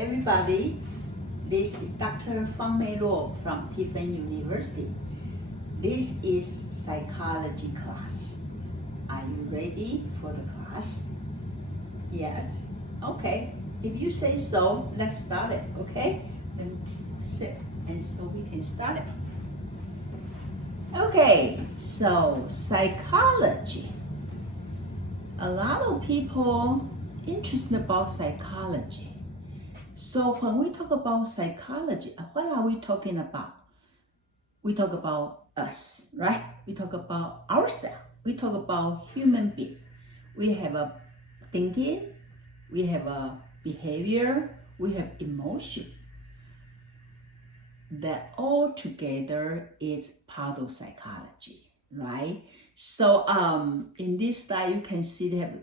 everybody. This is Dr. Fang-Mei Law from Tiffin University. This is psychology class. Are you ready for the class? Yes? Okay. If you say so, let's start it, okay? Then sit and so we can start it. Okay, so psychology. A lot of people interested about psychology. So when we talk about psychology, what are we talking about? We talk about us, right? We talk about ourselves. We talk about human being. We have a thinking, we have a behavior, we have emotion. That all together is part of psychology, right? So in this slide, you can see they have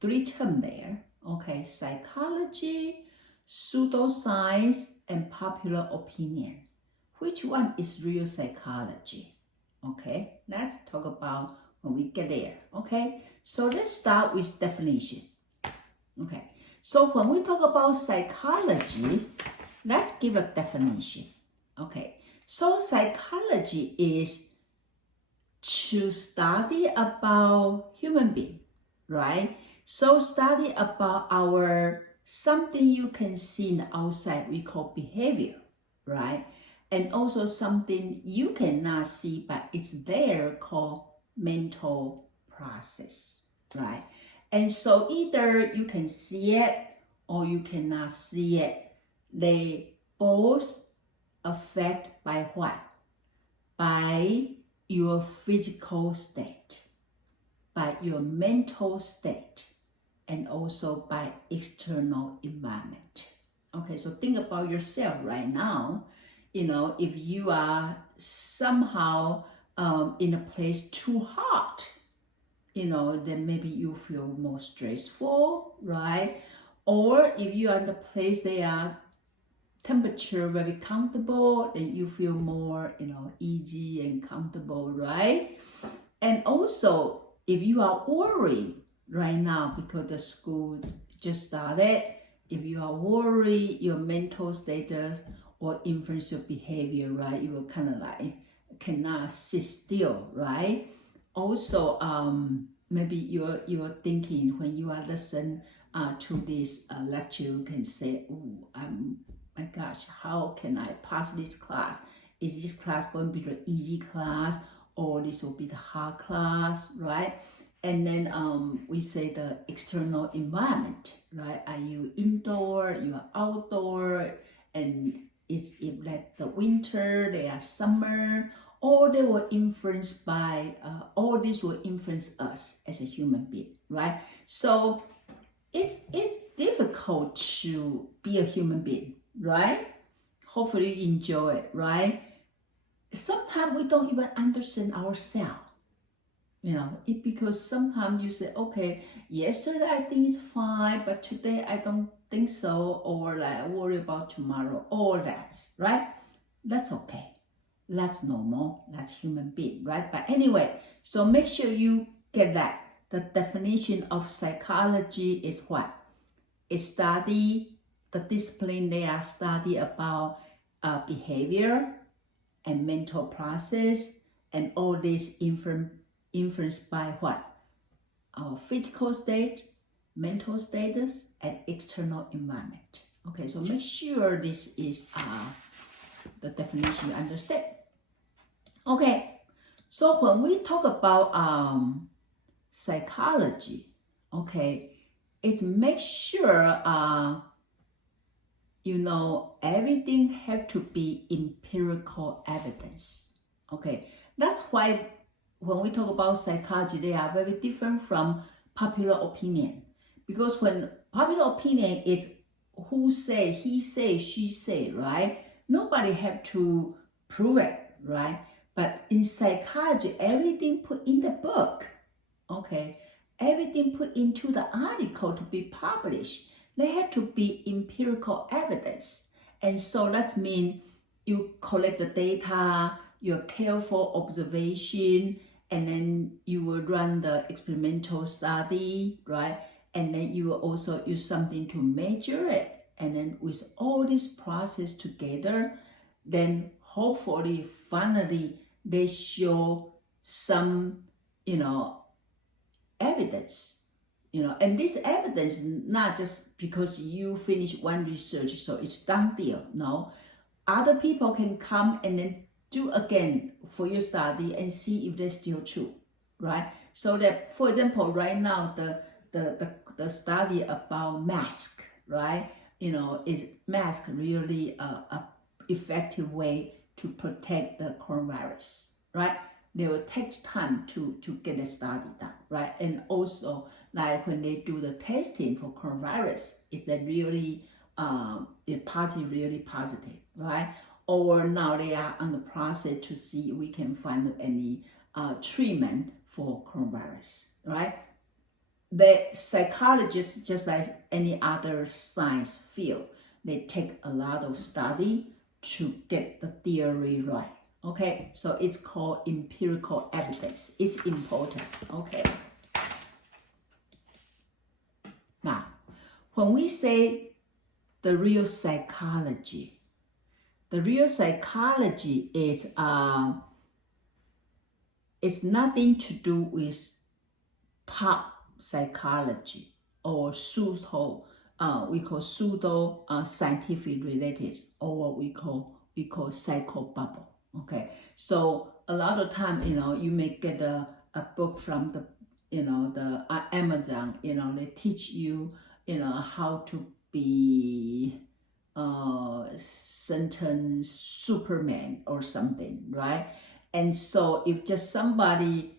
three terms there. Okay, psychology, pseudoscience, and popular opinion. Which one is real psychology? Okay, let's talk about when we get there. Okay, so let's start with definition. Okay, so when we talk about psychology, let's give a definition. Okay, so psychology is to study about human being, right? So study about our something you can see in the outside we call behavior, right? And also something you cannot see but it's there called mental process, right? And so either you can see it or you cannot see it. They both affected by what? By your physical state, by your mental state, and also by external environment. Okay, so think about yourself right now. You know, if you are somehow in a place too hot, you know, then maybe you feel more stressful, right? Or if you are in a place they are temperature very comfortable, then you feel more, you know, easy and comfortable, right? And also, if you are worried right now because the school just started, if you are worried, your mental status or influence your behavior, right? You will kind of like cannot sit still, right? Also, maybe you're thinking when you are listening to this lecture, you can say, "Oh, my gosh, how can I pass this class? Is this class going to be the easy class or this will be the hard class, right?" And then we say the external environment, right? Are you indoor, you are outdoor, and is it like the winter, they are summer, or they were influenced by, all this will influence us as a human being, right? So it's difficult to be a human being, right? Hopefully you enjoy it, right? Sometimes we don't even understand ourselves. You know, because sometimes you say, okay, yesterday I think it's fine, but today I don't think so, or like I worry about tomorrow, all that, right? That's okay. That's normal. That's human being, right? But anyway, so make sure you get that. The definition of psychology is what? It's study, the discipline they are study about behavior and mental process, and all this influenced by what? Our physical state, mental status, and external environment. Okay, so make sure this is the definition you understand. Okay, so when we talk about psychology, okay, it's make sure you know everything have to be empirical evidence. Okay, that's why when we talk about psychology, they are very different from popular opinion. Because when popular opinion is who say, he say, she say, right? Nobody have to prove it, right? But in psychology, everything put in the book, okay? Everything put into the article to be published. They have to be empirical evidence. And so that means you collect the data, your careful observation, and then you will run the experimental study, right? And then you will also use something to measure it. and then with all this process together, then hopefully finally they show some, evidence, and this evidence not just because you finish one research so it's done deal. No, other people can come and then do again for your study and see if they're still true, right? So that, for example, right now the study about mask, right? Is mask really a effective way to protect the coronavirus, right? They will take time to get a study done, right? And also, like when they do the testing for coronavirus, is that really really positive, right? Or now they are on the process to see if we can find any treatment for coronavirus, right? The psychologists, just like any other science field, they take a lot of study to get the theory right. Okay, so it's called empirical evidence. It's important. Okay. Now, when we say the real psychology is it's nothing to do with pop psychology or we call pseudo scientific related, or what we call psycho bubble. Okay, so a lot of time, you may get a book from the Amazon, they teach you, how to be sentence Superman or something, right? And so if just somebody,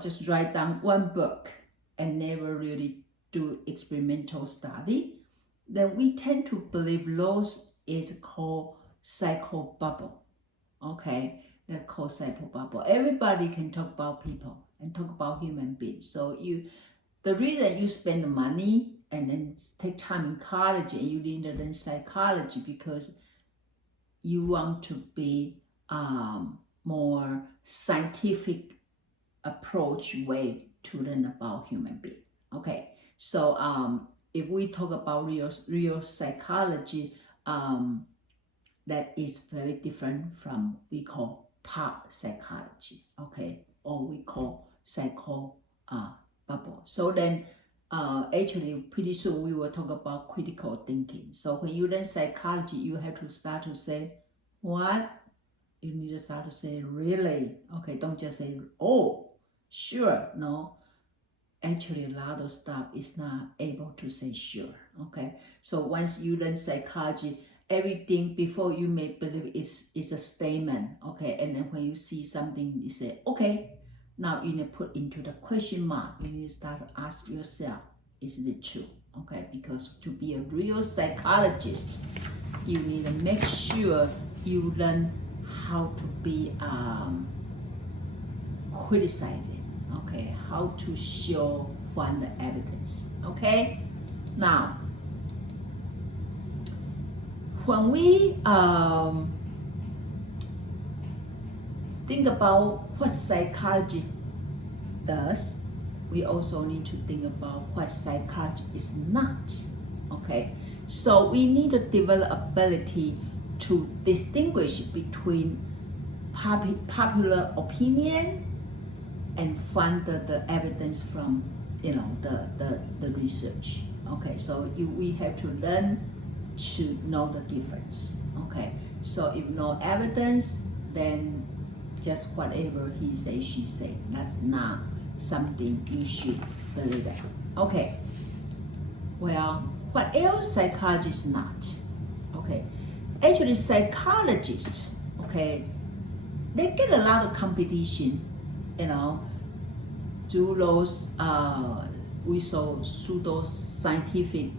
just write down one book and never really do experimental study, then we tend to believe those is called psycho bubble. Okay, that's called psycho bubble. Everybody can talk about people and talk about human beings. So the reason you spend the money and then take time in college and you learn psychology because you want to be more scientific approach way to learn about human being. Okay, so if we talk about real psychology, that is very different from we call pop psychology, okay, or we call psycho bubble. So then actually pretty soon we will talk about critical thinking. So when you learn psychology, you have to start to say, what? You need to start to say, really? Okay, don't just say, oh, sure. No, actually a lot of stuff is not able to say sure. Okay, so once you learn psychology, everything before you may believe is a statement. Okay, and then when you see something, you say, okay, now you need to put into the question mark. You need to start to ask yourself, is it true? Okay, because to be a real psychologist, you need to make sure you learn how to be criticizing. Okay, how to find the evidence. Okay, now when we think about what psychology does, we also need to think about what psychology is not. Okay, so we need to develop ability to distinguish between popular opinion and find the evidence from the research. Okay, so we have to learn to know the difference. Okay, so if no evidence, then just whatever he say, she say, that's not something you should believe in. Okay, well, what else psychology is not? Okay, actually psychologists, okay, they get a lot of competition, do those we saw pseudo scientific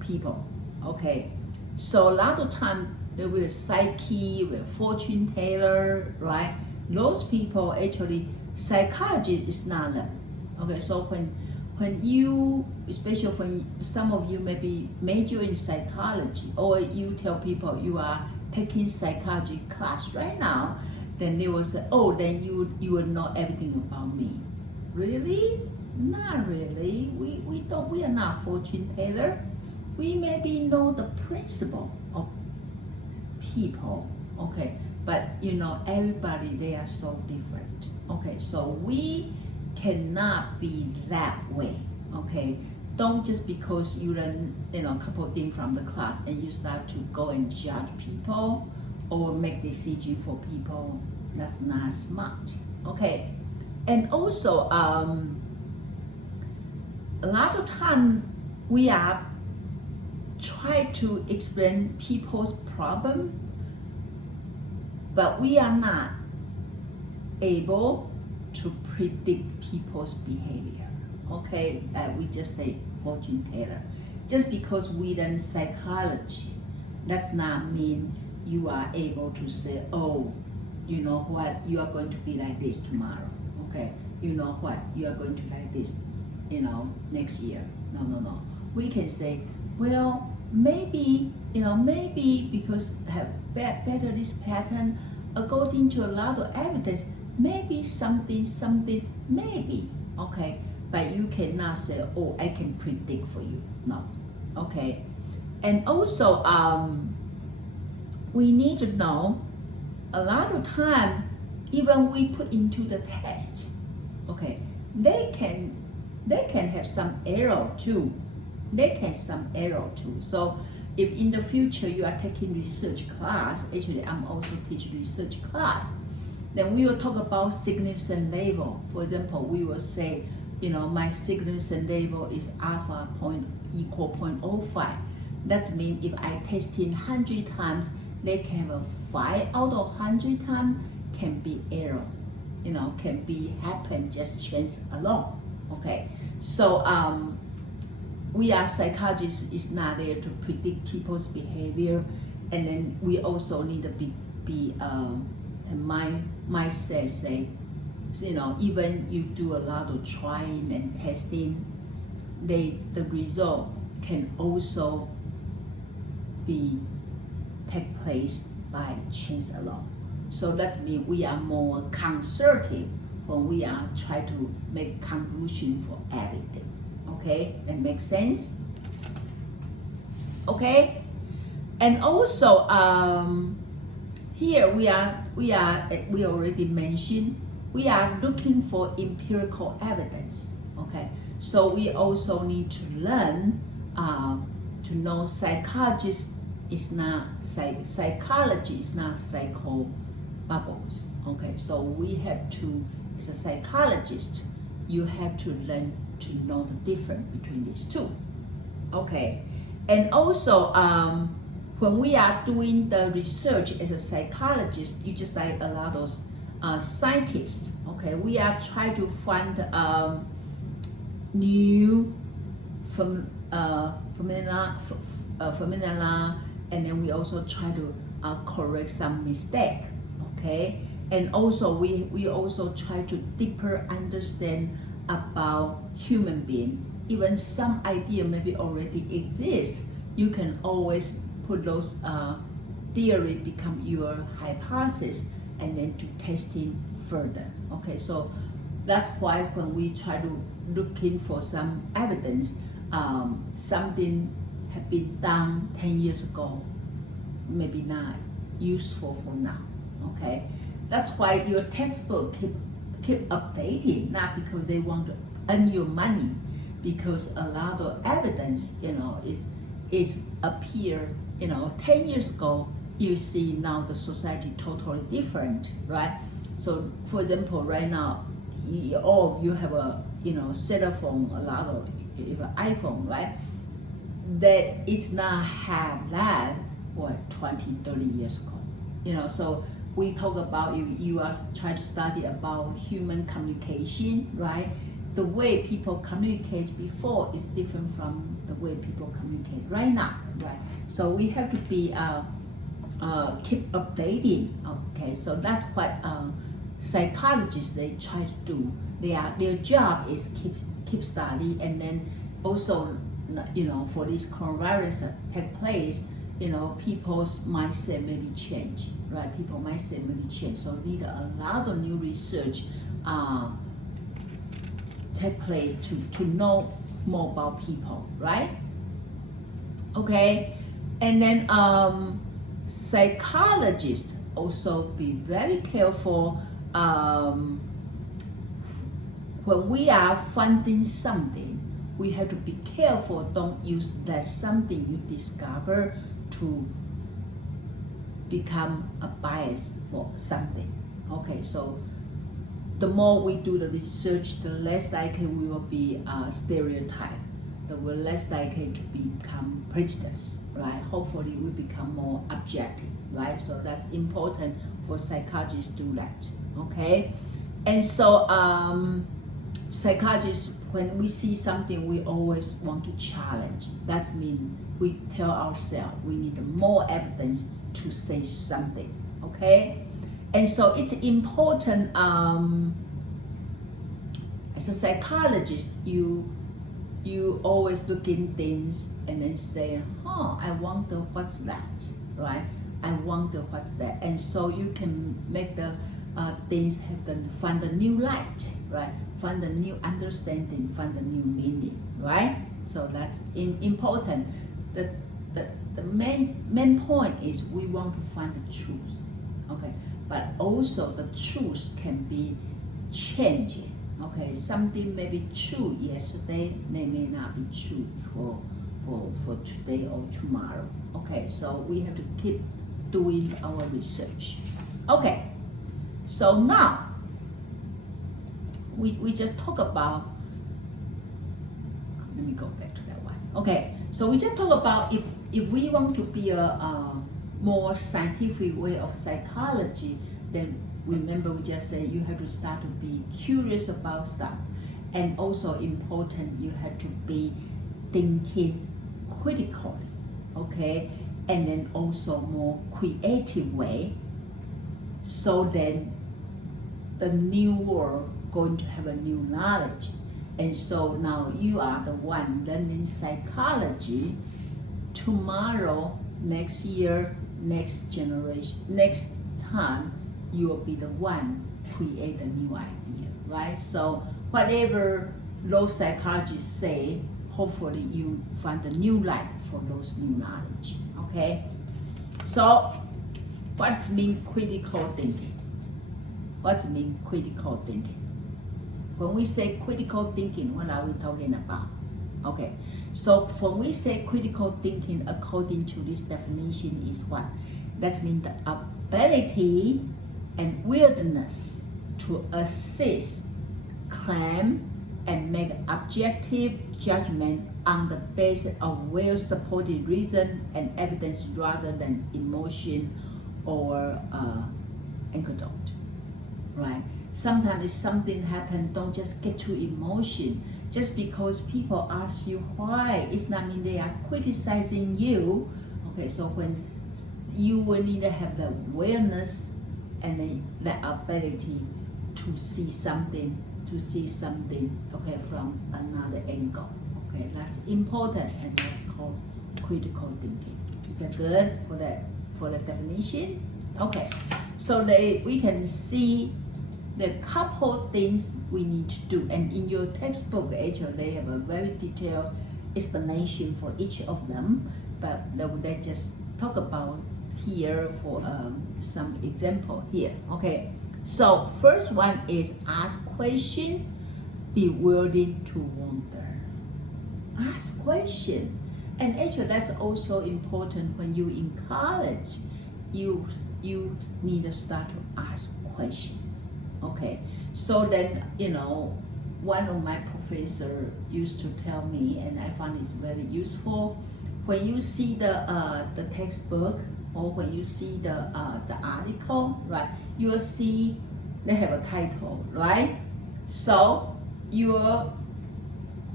people. Okay, so a lot of time they will psyche, with fortune teller, right? Those people actually psychology is not them. Okay, so when you, especially when some of you maybe major in psychology, or you tell people you are taking psychology class right now, then they will say, oh, then you will know everything about me. Really? Not really. We are not fortune teller. we maybe know the principle of people, okay, but everybody, they are so different, okay, so we cannot be that way, okay. Don't just because you learn a couple of things from the class and you start to go and judge people or make decisions for people. That's not smart, okay. And also a lot of time we are try to explain people's problem, but we are not able to predict people's behavior, okay. We just say fortune teller. Just because we learn psychology, does not mean you are able to say, oh, you know what, you are going to be like this tomorrow, okay, you know what, you are going to like this, next year. No. We can say, well, maybe because have better this pattern, according to a lot of evidence, maybe something, maybe, okay, but you cannot say, oh, I can predict for you. No, okay. And also, we need to know, a lot of time, even we put into the test, okay, they can have some error too. So if in the future you are taking research class, actually I'm also teaching research class, then we will talk about significance level. For example, we will say, my significance level is alpha equal 0.05. That means if I testing 100 times, they can have a 5 out of 100 times can be error, can be happen, just chance alone, okay. So we are psychologists, is not there to predict people's behavior, and then we also need to be mindset say, even you do a lot of trying and testing, the result can also take place by chance alone. So that means we are more conservative when we are trying to make conclusion for everything. Okay, that makes sense. Okay, and also here we already mentioned, we are looking for empirical evidence. Okay, so we also need to learn to know psychology is not psycho bubbles. Okay, so we have to, as a psychologist, you have to learn to know the difference between these two. Okay, and also when we are doing the research as a psychologist, you just like a lot of scientists. Okay, we are trying to find new phenomena, and then we also try to correct some mistake. Okay, and also we also try to deeper understand about human being. Even some idea maybe already exist, you can always put those theory become your hypothesis and then to testing further. Okay, so that's why when we try to looking for some evidence, something have been done 10 years ago, maybe not useful for now. Okay, that's why your textbook keep updating, not because they want to earn your money, because a lot of evidence, is appear, 10 years ago, you see now the society totally different, right? So for example, right now, all of you have a, cell phone, a lot of, you have an iPhone, right? That it's not have that, 20-30 years ago, so we talk about, you are trying to study about human communication, right? The way people communicate before is different from the way people communicate right now, right? So we have to be keep updating. Okay, so that's what psychologists they try to do. Their job is keep study, and then also, for this coronavirus take place, people's mindset maybe change, right? People mindset maybe change. So need a lot of new research take place to know more about people, right? Okay, and then psychologists also be very careful when we are funding something. We have to be careful. Don't use that something you discover to become a bias for something. Okay, so the more we do the research, the less likely we will be stereotyped. We're less likely to become prejudice, right? Hopefully we become more objective, right? So that's important for psychologists to do that, okay? And so psychologists, when we see something, we always want to challenge. That means we tell ourselves we need more evidence to say something, okay? And so it's important, as a psychologist, you always look in things and then say, I wonder what's that, right? I wonder what's that. And so you can make the things find a new light, right? Find a new understanding, find a new meaning, right? So that's important. The main point is we want to find the truth, okay? But also the truth can be changing. Okay, something may be true yesterday, they may not be true for today or tomorrow. Okay, so we have to keep doing our research. Okay, so now we just talk about, let me go back to that one. Okay, so we just talk about if we want to be a more scientific way of psychology, then remember we just said you have to start to be curious about stuff, and also important, you have to be thinking critically, okay, and then also more creative way, so then the new world going to have a new knowledge. And so now you are the one learning psychology. Tomorrow, next year, next generation, next time, you will be the one create a new idea, right? So whatever those psychologists say, hopefully you find a new light for those new knowledge, okay? So what's mean critical thinking? What's mean critical thinking? When we say critical thinking, what are we talking about? Okay, so when we say critical thinking, according to this definition, is what? That means the ability and willingness to assess, claim, and make objective judgment on the basis of well-supported reason and evidence rather than emotion or anecdote, right? Sometimes if something happens, don't just get to emotion. Just because people ask you why, it's not mean they are criticizing you. Okay, so when you will need to have the awareness and the ability to see something, okay, from another angle. Okay, that's important, and that's called critical thinking. Is that good for the definition? Okay, so we can see the couple things we need to do, and in your textbook actually they have a very detailed explanation for each of them, but let's just talk about here for some example here. Okay, so first one is ask question, be willing to wonder. Ask question, and actually that's also important when you in college. You need to start to ask questions. Okay, so then one of my professor used to tell me, and I find it's very useful. When you see the textbook, or when you see the article, right, you will see they have a title, right? So your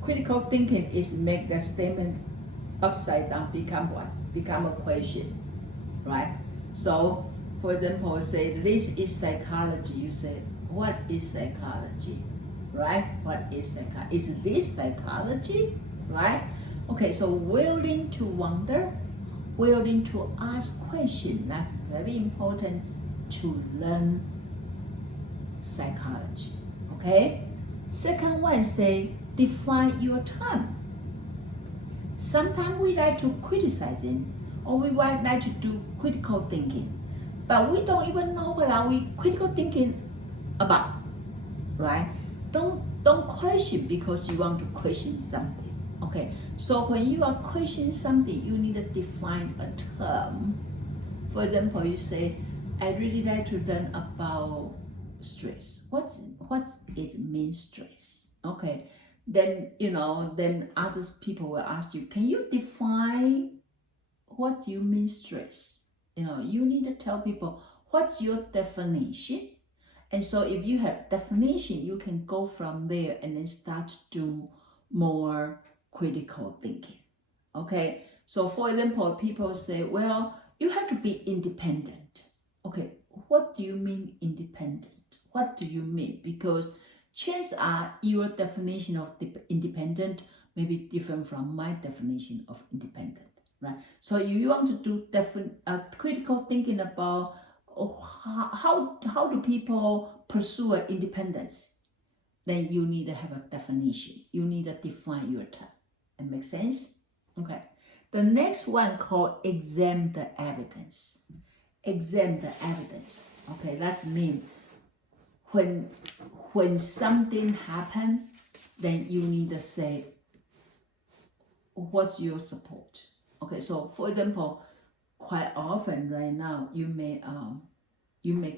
critical thinking is make the statement upside down, become what? Become a question, right? So for example, say this is psychology. You say, what is psychology, right? What is psychology? Is this psychology, right? Okay, so willing to wonder, willing to ask questions. That's very important to learn psychology, okay? Second one, say define your term. Sometimes we like to criticize it, or we might like to do critical thinking, but we don't even know what are we critical thinking about, right? Don't question because you want to question something. Okay, so when you are questioning something, you need to define a term. For example, you say, I really like to learn about stress. What it mean stress? Okay, then then other people will ask you, can you define what do you mean stress? You need to tell people what's your definition. And so if you have definition, you can go from there and then start to do more critical thinking. Okay, so for example, people say, well, you have to be independent. Okay, what do you mean independent? What do you mean? Because chances are your definition of independent may be different from my definition of independent, right? So if you want to do critical thinking about how do people pursue independence, then you need to have a definition. You need to define your term. It makes sense? Okay. The next one called examine the evidence. Examine the evidence. Okay, that means when something happened, then you need to say, what's your support? Okay, so for example, quite often right now you may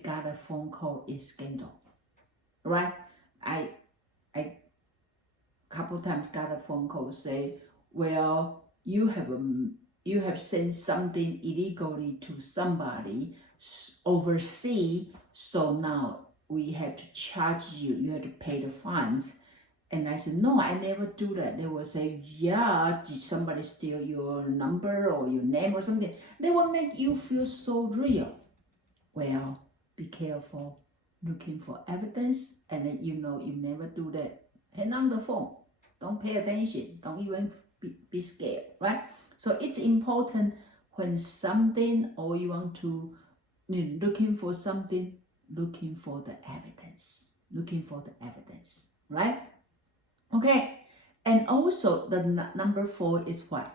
get a phone call is scandal, right? I couple times got a phone call say, well, you have sent something illegally to somebody overseas, so now we have to charge you. You have to pay the fines. And I said, no, I never do that. They will say, yeah, did somebody steal your number or your name or something? They will make you feel so real. Well, be careful looking for evidence, and then you never do that. Hang on the phone. Don't pay attention. Don't even be scared, right? So it's important when something or you want to looking for something, looking for the evidence. Looking for the evidence, right? Okay, and also the number 4 is what?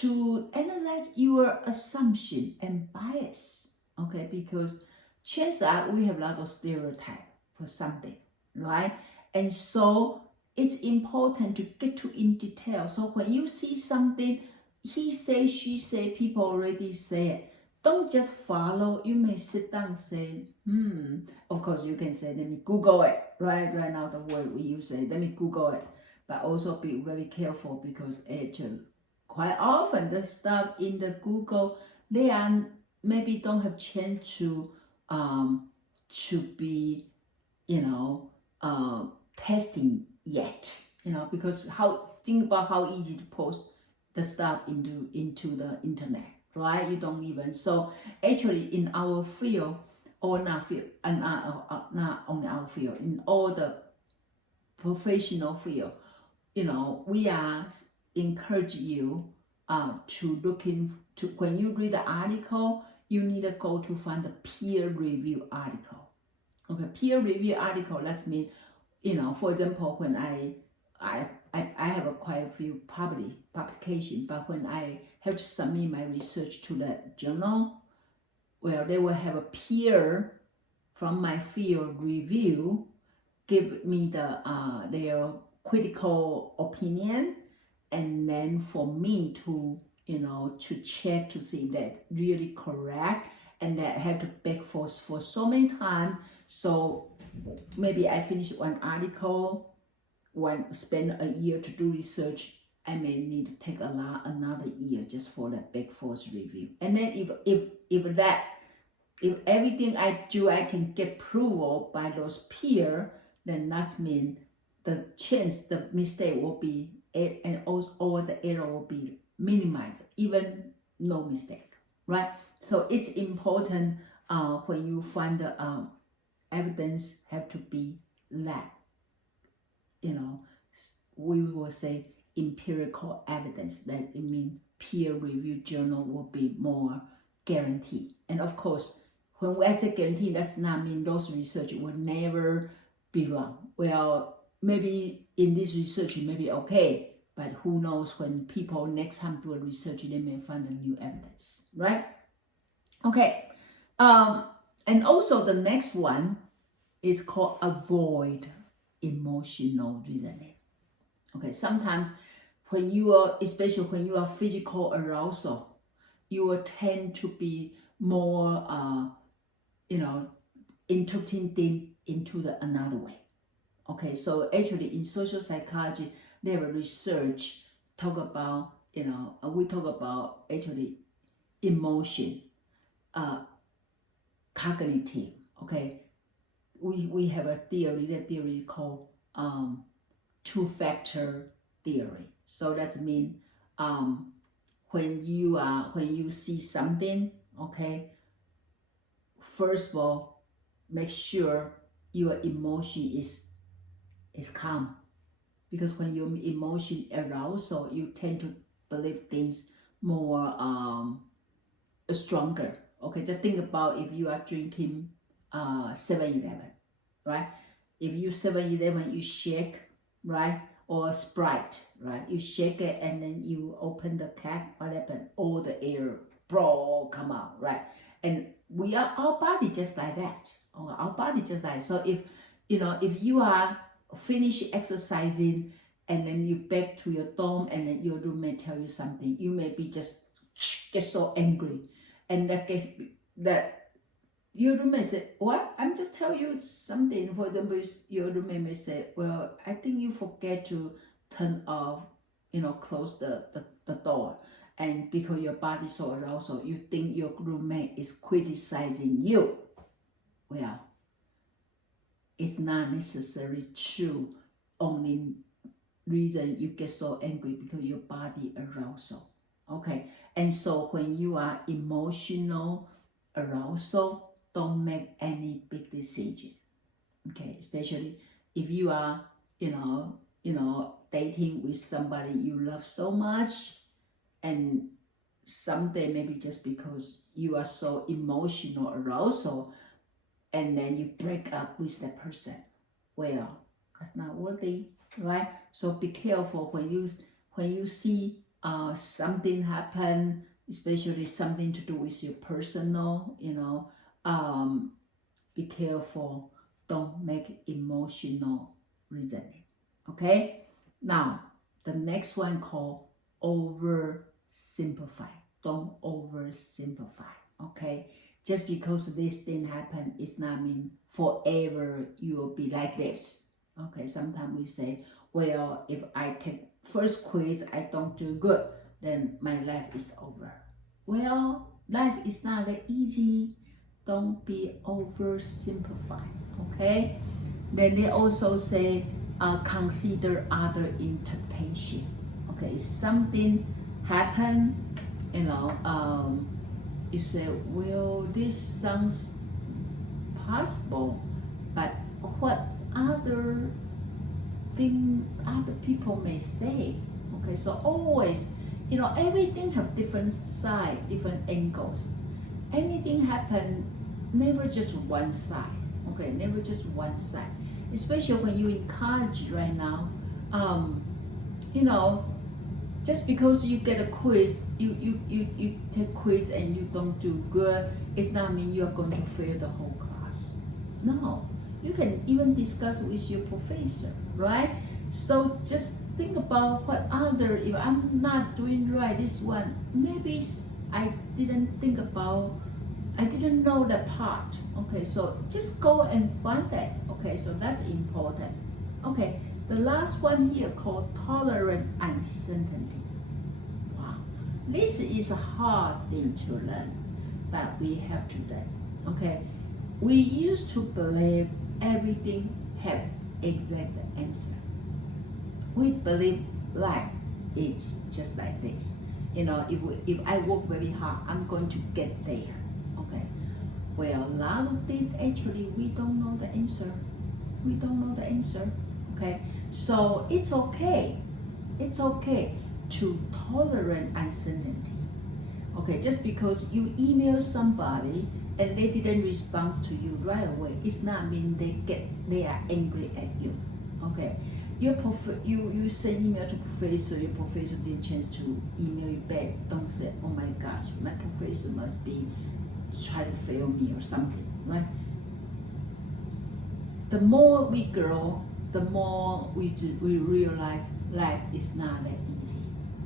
To analyze your assumption and bias. Okay, because chances are we have a lot of stereotype for something, right? And so it's important to get to in detail. So when you see something, he say, she say, people already say it. Don't just follow. You may sit down and say, of course you can say, let me Google it, right? Right now the word we use say, let me Google it. But also be very careful because quite often the stuff in the Google, they are maybe don't have chance to be, testing yet, because think about how easy to post the stuff into the internet, right? You don't even, so actually in our field, or not field, and not only our field, in all the professional field, we are encourage you to when you read the article, you need to go to find the peer review article. Okay, peer review article, that means, for example, when I have quite a few publication, but when I have to submit my research to the journal, well, they will have a peer from my field review, give me their critical opinion, and then for me to to check to see that really correct, and that I have to back for so many times. So maybe I finish one article, spend a year to do research, I may need to take another year just for that back forth review. And then if everything I do I can get approval by those peers, then that means the chance the mistake will be, and all the error will be minimized, even no mistake, right? So it's important when you find the evidence have to be lab, we will say empirical evidence, that it means peer review journal will be more guaranteed. And of course, when I say guarantee, that's not mean those research will never be wrong. Well, maybe in this research it may be okay, But who knows, when people next time do a research, they may find a new evidence, right? Okay. And also the next one is called avoid emotional reasoning. Okay, sometimes when you are, especially when you are physical arousal, you will tend to be more, interpreting things into the another way. Okay, so actually in social psychology, they have a research talk about, we talk about actually emotion, cognitive. Okay, we have a theory, that theory called two-factor theory. So that means when you see something, okay, first of all, make sure your emotion is calm, because when your emotion arousal, you tend to believe things more stronger. Okay, just think about if you are drinking 7-Eleven, right? If you 7-Eleven, you shake, right? Or Sprite, right? You shake it and then you open the cap, what happened? All the air come out, right? And our body just like that. Our body just like, so if you are finished exercising and then you back to your dorm and then your roommate tell you something, you may be just get so angry, and that your roommate said, what? I'm just telling you something. For example, your roommate may say, well, I think you forget to turn off, close the door. And because your body so arousal, you think your roommate is criticizing you. Well, it's not necessarily true. Only reason you get so angry because your body arousal. Okay, and so when you are emotional arousal, don't make any big decision. Okay, especially if you are, dating with somebody you love so much, and someday maybe just because you are so emotional arousal, and then you break up with that person. Well, that's not worthy, right? So be careful when you see something happen, especially something to do with your personal, be careful. Don't make emotional reasoning. Okay? Now, the next one called oversimplify. Don't oversimplify. Okay? Just because this thing happened, it's not mean forever you will be like this. Okay? Sometimes we say, well, if I take first quiz, I don't do good, then my life is over. Well, life is not that easy. Don't be oversimplified, okay? Then they also say, consider other interpretation. Okay, something happened, you say, well, this sounds possible, but what other thing other people may say? Okay, so always, everything have different side, different angles. Anything happen, never just one side. Okay, never just one side. Especially when you're in college right now, just because you get a quiz, you take quiz and you don't do good, it's not mean you are going to fail the whole class. No, you can even discuss with your professor, right? So just think about what other, if I'm not doing right this one, maybe I didn't know that part. Okay, so just go and find that. Okay, so that's important. Okay, the last one here called tolerant uncertainty. Wow, this is a hard thing to learn, but we have to learn. Okay, we used to believe everything have exact answer. We believe life is just like this. If I work very hard, I'm going to get there. Okay. Well, a lot of things actually we don't know the answer. We don't know the answer. Okay. So it's okay. It's okay to tolerate uncertainty. Okay. Just because you email somebody and they didn't respond to you right away, it's not mean they are angry at you. Okay. you send email to professor, your professor didn't chance to email you back. Don't say, oh my gosh, my professor must be trying to fail me or something, right? The more we grow, the more we realize life is not that easy,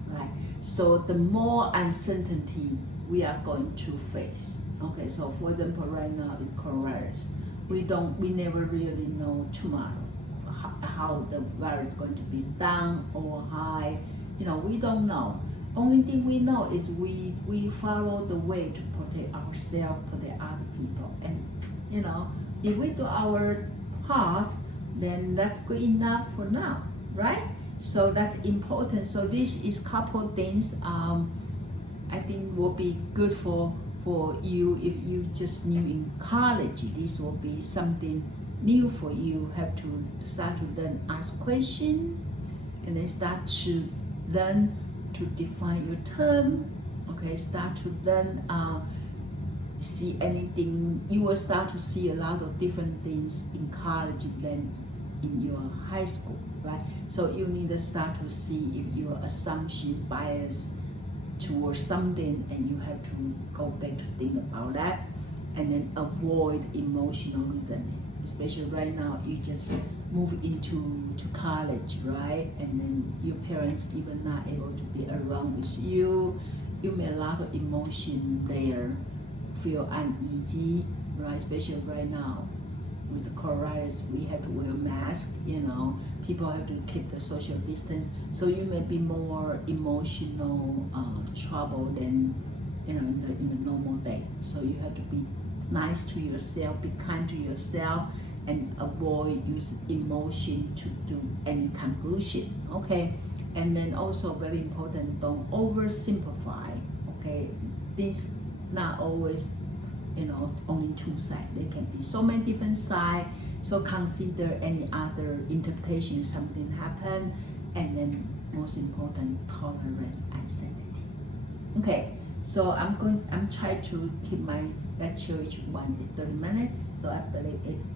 right? So the more uncertainty we are going to face. Okay, so for example, right now in coronavirus, we never really know tomorrow how the virus is going to be down or high. We don't know. Only thing we know is we follow the way to protect ourselves, protect other people, and if we do our part, then that's good enough for now, right? So that's important. So this is couple things I think will be good for you if you just new in college. This will be something new for you. Have to start to learn ask question, and then start to learn to define your term. Okay, start to learn see anything. You will start to see a lot of different things in college than in your high school, right? So you need to start to see if your assumption bias towards something, and you have to go back to think about that, and then avoid emotional reasoning. Especially right now, you just move into college, right? And then your parents even not able to be around with you. You may a lot of emotion there, feel uneasy, right? Especially right now with the coronavirus, we have to wear a mask. People have to keep the social distance. So you may be more emotional trouble than in the normal day. So you have to be nice to yourself, be kind to yourself, and avoid using emotion to do any conclusion. Okay, and then also very important, don't oversimplify. Okay, things not always only two sides. There can be so many different sides. So consider any other interpretation something happened, and then most important, tolerant uncertainty. Okay, so I'm trying to keep my lecture each one is 30 minutes. So I believe it's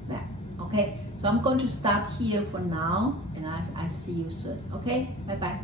that. Okay, so I'm going to stop here for now, and I see you soon. Okay, bye bye.